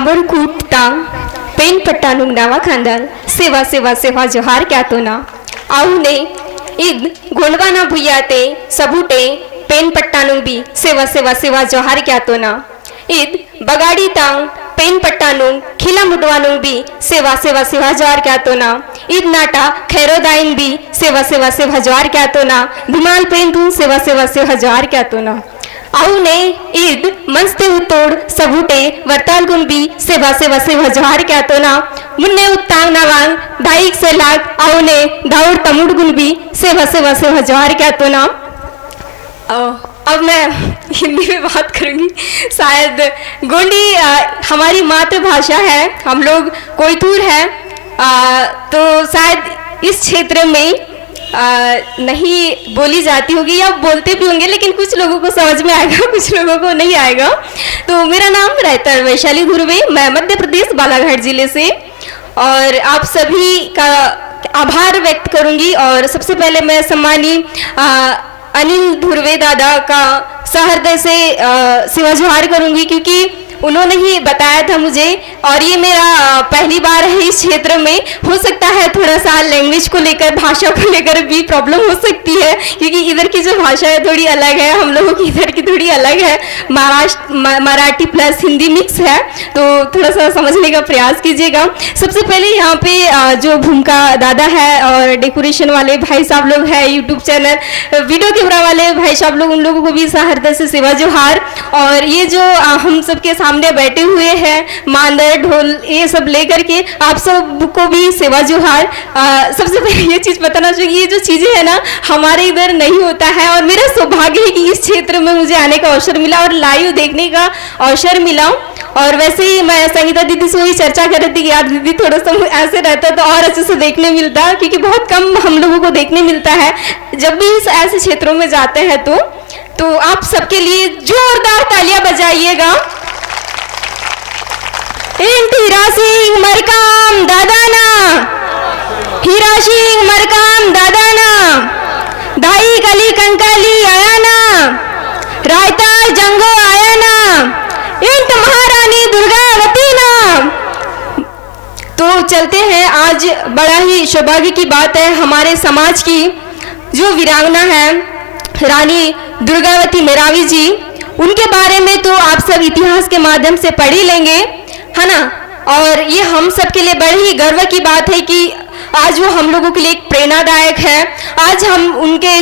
आबरकूट तांग pen पट्टानुंग नावा खांदाल सेवा सेवा सेवा जोहार क्या तो ना आउने ईद गोंडवाना भुयाते सबूटे पेन पट्टानुंग भी सेवा सेवा सेवा जोहार क्या तो ना ईद बगाड़ी तांग पेन पट्टानुंग खिला मुडवानुंग भी सेवा सेवा सेवा जोहार क्या तो ना ईद नाटा खैरोदाइन भी सेवा सेवा सेवा जोहार क्या तो ना धुमाल पेन तू सेवा सेवा सेवा जोहार क्या तो ना आउने ईद मस्ते उतोड़ सबूटे वर्ताल गुंबी सेवा सेवा सेवा जोहार क्या तो ना मुन्ने उत्तांग नावांग दाइक से लाग आउने दाउड़ तमुड़ गुंबी सेवा सेवा सेवा जोहार क्या तो ना। अब मैं हिंदी में बात करूंगी। शायद गोंडी हमारी मातृभाषा है, हम लोग कोयतूर है, तो शायद इस क्षेत्र में नहीं बोली जाती होगी या बोलते भी होंगे, लेकिन कुछ लोगों को समझ में आएगा, कुछ लोगों को नहीं आएगा। तो मेरा नाम रहता है वैशाली धुर्वे, मैं मध्य प्रदेश बालाघाट जिले से, और आप सभी का आभार व्यक्त करूंगी। और सबसे पहले मैं सम्मानी अनिल धुर्वे दादा का सहृदय से सेवा जोहार करूंगी, क्योंकि उन्होंने ही बताया था मुझे, और ये मेरा पहली बार है इस क्षेत्र में। हो सकता है थोड़ा सा लैंग्वेज को लेकर, भाषा को लेकर भी प्रॉब्लम हो सकती है, क्योंकि इधर की जो भाषा है थोड़ी अलग है, हम लोगों की इधर की थोड़ी अलग है, मराठी प्लस हिंदी मिक्स है, तो थोड़ा सा समझने का प्रयास कीजिएगा। सबसे पहले यहाँ पे जो भूमिका दादा है और डेकोरेशन वाले भाई साहब लोग हैं, यूट्यूब चैनल वीडियो कैमरा वाले भाई साहब लोग, उन लोगों को भी सहृदय से सेवा जोहार। और ये जो हम सबके सामने बैठे हुए हैं मांदर ढोल ये सब लेकर के, आप सब को भी सेवा जोहार। सबसे पहले ये चीज़ बताना चाहिए, ये जो चीज़ें हैं ना हमारे इधर नहीं होता है, और मेरा सौभाग्य है कि इस क्षेत्र में मुझे आने का अवसर मिला और लाइव देखने का अवसर मिला। और वैसे ही मैं संगीता दीदी से वही चर्चा कर रही थी कि यार दीदी थोड़ा सा ऐसे रहता तो और अच्छे से देखने मिलता, क्योंकि बहुत कम हम लोगों को देखने मिलता है जब भी ऐसे क्षेत्रों में जाते हैं। तो आप सबके लिए जोरदार तालियां बजाइएगा। हीरा सिंह मरकाम दादाना, हीरा सिंह मरकाम दादाना, दाई कली कंकाली आयाना, रायता जंगो आयाना, इंट महारानी दुर्गावती ना। तो चलते हैं, आज बड़ा ही सौभाग्य की बात है हमारे समाज की, जो वीरांगना है रानी दुर्गावती मेरावी जी, उनके बारे में तो आप सब इतिहास के माध्यम से पढ़ ही लेंगे, है ना। और ये हम सब के लिए बड़ी ही गर्व की बात है कि आज वो हम लोगों के लिए एक प्रेरणादायक है। आज हम उनके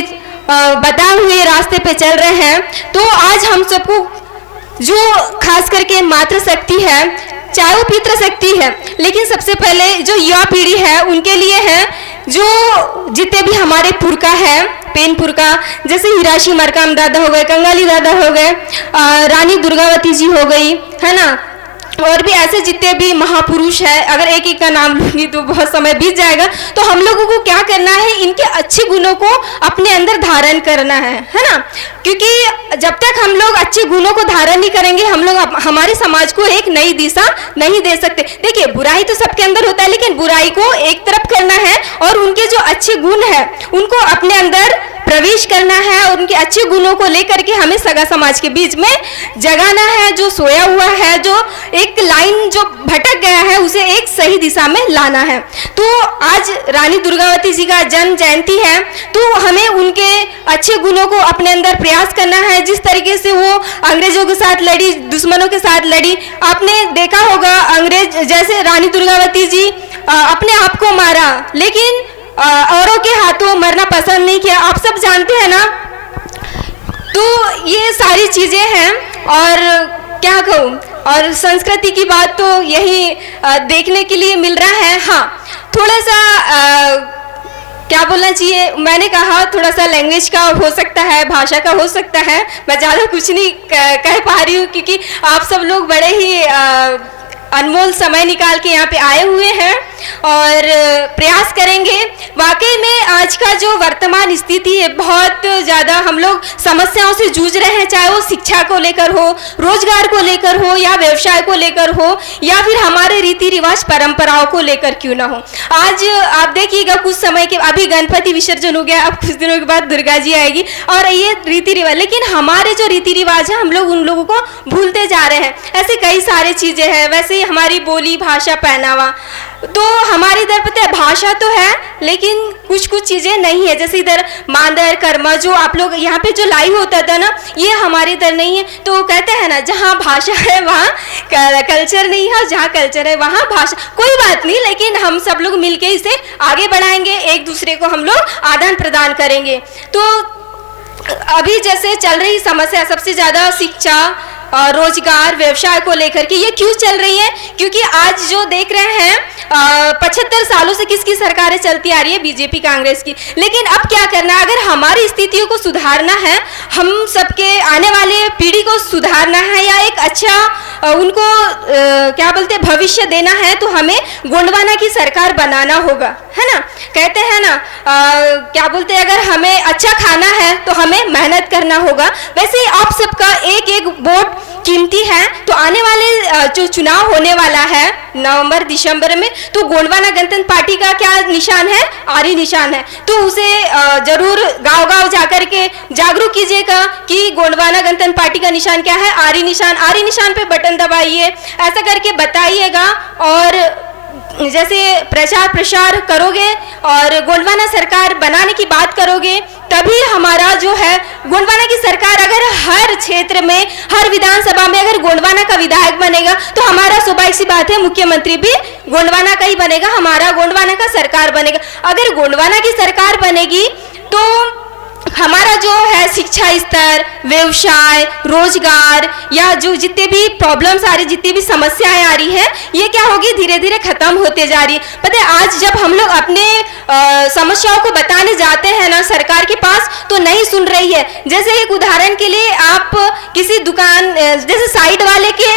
बताए हुए रास्ते पे चल रहे हैं। तो आज हम सबको जो खास करके मातृशक्ति है, चाहे वो पितृशक्ति है, लेकिन सबसे पहले जो युवा पीढ़ी है उनके लिए है, जो जितने भी हमारे पुरखा है, पेन पुरखा, जैसे हीराशी मरकाम दादा हो गए, कंगाली दादा हो गए, रानी दुर्गावती जी हो गई, है ना, और भी ऐसे जितने भी महापुरुष है, अगर एक एक का नाम लूंगी तो बहुत समय बीत जाएगा। तो हम लोगों को क्या करना है, इनके अच्छे गुणों को अपने अंदर धारण करना है ना, क्योंकि जब तक हम लोग अच्छे गुणों को धारण नहीं करेंगे, हम लोग हमारे समाज को एक नई दिशा नहीं दे सकते। देखिए, बुराई तो सबके अंदर होता है, लेकिन बुराई को एक तरफ करना है और उनके जो अच्छे गुण है उनको अपने अंदर प्रवेश करना है, और उनके अच्छे गुणों को लेकर के हमें सगा समाज के बीच में जगाना है। जो सोया हुआ है, जो एक लाइन जो भटक गया है, उसे एक सही दिशा में लाना है। तो आज रानी दुर्गावती जी का जन्म जयंती है, तो हमें उनके अच्छे गुणों को अपने अंदर प्रयास करना है। जिस तरीके से वो अंग्रेजों के साथ लड़ी, दुश्मनों के साथ लड़ी, आपने देखा होगा अंग्रेज जैसे रानी दुर्गावती जी अपने आप को मारा, लेकिन औरों के हाथों मरना पसंद नहीं किया, आप सब जानते हैं ना। तो ये सारी चीजें हैं, और क्या कहूँ, और संस्कृति की बात तो यही देखने के लिए मिल रहा है। हाँ, थोड़ा सा क्या बोलना चाहिए, मैंने कहा थोड़ा सा लैंग्वेज का हो सकता है, भाषा का हो सकता है, मैं ज़्यादा कुछ नहीं कह पा रही हूँ, क्योंकि आप सब लोग बड़े ही अनमोल समय निकाल के यहाँ पे आए हुए हैं। और प्रयास करेंगे। वाकई में आज का जो वर्तमान स्थिति है, बहुत ज़्यादा हम लोग समस्याओं से जूझ रहे हैं, चाहे वो शिक्षा को लेकर हो, रोजगार को लेकर हो, या व्यवसाय को लेकर हो, या फिर हमारे रीति रिवाज परंपराओं को लेकर क्यों ना हो। आज आप देखिएगा, कुछ समय के अभी गणपति विसर्जन हो गया, अब कुछ दिनों के बाद दुर्गा जी आएगी, और ये रीति रिवाज, लेकिन हमारे जो रीति रिवाज है हम लोग उन लोगों को भूलते जा रहे हैं। ऐसे कई सारी चीज़ें हैं। वैसे ही हमारी बोली, भाषा, पहनावा, तो हमारी इधर पता है भाषा तो है, लेकिन कुछ कुछ चीज़ें नहीं है। जैसे इधर मांदर, कर्मा, जो आप लोग यहाँ पे जो लाइव होता था ना, ये हमारे इधर नहीं है। तो कहते हैं ना, जहाँ भाषा है वहाँ कल्चर नहीं है, और जहाँ कल्चर है वहाँ भाषा। कोई बात नहीं, लेकिन हम सब लोग मिलके इसे आगे बढ़ाएंगे, एक दूसरे को हम लोग आदान प्रदान करेंगे। तो अभी जैसे चल रही समस्या सबसे ज़्यादा शिक्षा और रोजगार, व्यवसाय को लेकर के, ये क्यों चल रही है? क्योंकि आज जो देख रहे हैं 75 सालों से किसकी सरकारें चलती आ रही है? बीजेपी, कांग्रेस की। लेकिन अब क्या करना है? अगर हमारी स्थितियों को सुधारना है, हम सबके आने वाले पीढ़ी को सुधारना है, या एक अच्छा उनको क्या बोलते हैं भविष्य देना है, तो हमें गोंडवाना की सरकार बनाना होगा, है ना। कहते हैं ना क्या बोलते हैं, अगर हमें अच्छा खाना है तो हमें मेहनत करना होगा। वैसे ही आप सबका एक एक वोट कीमती है। तो आने वाले जो चुनाव होने वाला है नवंबर दिसंबर में, तो गोंडवाना गणतंत्र पार्टी का क्या निशान है? आरी निशान है। तो उसे जरूर गांव गांव जाकर के जागरूक कीजिएगा कि गोंडवाना गणतंत्र पार्टी का निशान क्या है? आरी निशान। आरी निशान पे बटन दबाइए, ऐसा करके बताइएगा। और जैसे प्रचार प्रसार करोगे और गोंडवाना सरकार बनाने की बात करोगे, तभी हमारा जो है गोंडवाना की सरकार, अगर हर क्षेत्र में, हर विधानसभा में अगर गोंडवाना का विधायक बनेगा, तो हमारा स्वाभाविक सी बात है मुख्यमंत्री भी गोंडवाना का ही बनेगा, हमारा गोंडवाना का सरकार बनेगा। अगर गोंडवाना की सरकार बनेगी तो हमारा जो है शिक्षा स्तर, व्यवसाय, रोजगार, या जो जितने भी प्रॉब्लम्स आ रही, जितनी भी समस्याएं आ रही है, ये क्या होगी? धीरे धीरे खत्म होते जा रही है। पता है, आज जब हम लोग अपने समस्याओं को बताने जाते हैं ना सरकार के पास, तो नहीं सुन रही है। जैसे एक उदाहरण के लिए, आप किसी दुकान, जैसे साइड वाले के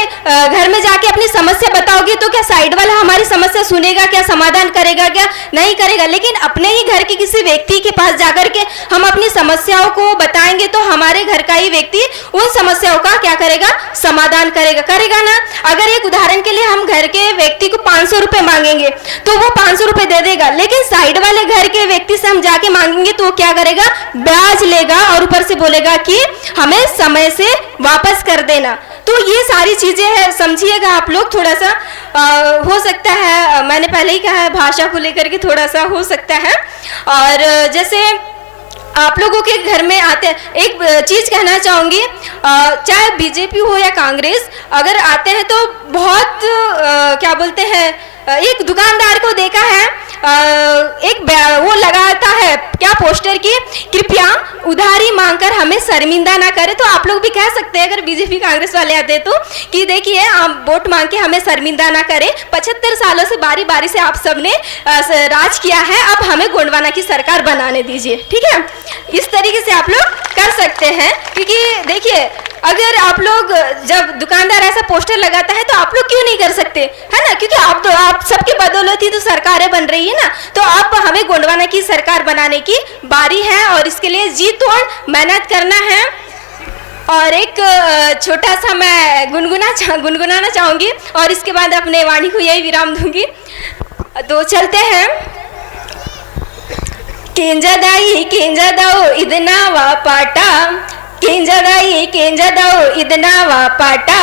घर में जाके अपनी समस्या बताओगे, तो क्या साइड वाला हमारी समस्या सुनेगा? क्या समाधान करेगा? क्या नहीं करेगा। लेकिन अपने ही घर के किसी व्यक्ति के पास जाकर के हम अपनी समस्याओं को बताएंगे, तो हमारे घर का ही व्यक्ति उन समस्याओं का क्या करेगा? समाधान करेगा ना। अगर एक उदाहरण के लिए हम घर के व्यक्ति को 500 रुपए मांगेंगे, तो वो 500 रुपए दे देगा। लेकिन साइड वाले घर के व्यक्ति से हम जाके मांगेंगे, तो वो क्या करेगा? ब्याज लेगा, और ऊपर से बोलेगा कि हमें समय से वापस कर देना। तो ये सारी चीजें हैं, समझिएगा आप लोग। थोड़ा सा हो सकता है, मैंने पहले ही कहा है, भाषा को लेकर के थोड़ा सा हो सकता है। और जैसे आप लोगों के घर में आते हैं, एक चीज़ कहना चाहूँगी, चाहे बीजेपी हो या कांग्रेस, अगर आते हैं तो बहुत क्या बोलते हैं, एक दुकानदार को देखा है, एक वो लगाता है क्या पोस्टर की, कृपया उधारी मांगकर हमें शर्मिंदा ना करें। तो आप लोग भी कह सकते हैं, अगर बीजेपी कांग्रेस वाले आते तो, कि देखिए आप वोट मांग के हमें शर्मिंदा ना करें। 75 सालों से बारी बारी से आप सबने राज किया है, अब हमें गोंडवाना की सरकार बनाने दीजिए, ठीक है। इस तरीके से आप लोग कर सकते हैं, क्योंकि देखिए, अगर आप लोग, जब दुकानदार ऐसा पोस्टर लगाता है, तो आप लोग क्यों नहीं कर सकते, है ना? क्योंकि आप सबकी बदौलत ही तो सरकारें बन रही है ना। तो आप हमें गोंडवाना की सरकार बनाने की बारी है, और इसके लिए जी तोड़ मेहनत करना है। और एक छोटा सा मैं गुनगुनाना चाहूँगी, और इसके बाद अपने वाणी को यही विराम दूंगी। तो चलते हैं। केंजदाई केंजदाओ इदनावा पाटा, केंजदाई केंजदाओ इदनावा पाटा,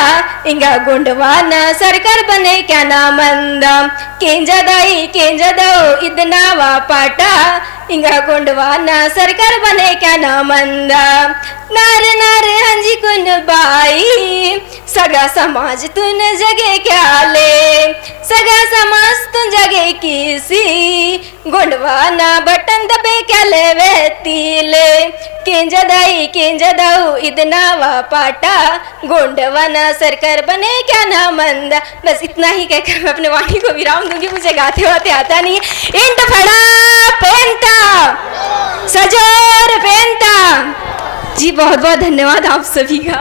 इंगा गोंडवाना सरकार बने क्या नामंदा। केंजदाई केंजदाओ इदनावा पाटा, इंगा गोंडवाना सरकार बने क्या नामंदा। नारे नारे हंजी कुन बाई, सगा समाज तुन जगे क्या ले, सगा समाज तुन जगे किसी, गोंडवाना बटन दबे क्या ले वेतीले। केंजदाई केंजदाऊ इदनावा पाटा, गोंडवाना सरकार बने क्या नामंदा। बस इतना ही कहकर मैं अपने वाणी को विराम दूंगी, मुझे गाते वाते आता नहीं है। इंट फड़ा पेंटा सजोर पेंटा। जी बहुत बहुत धन्यवाद आप सभी का।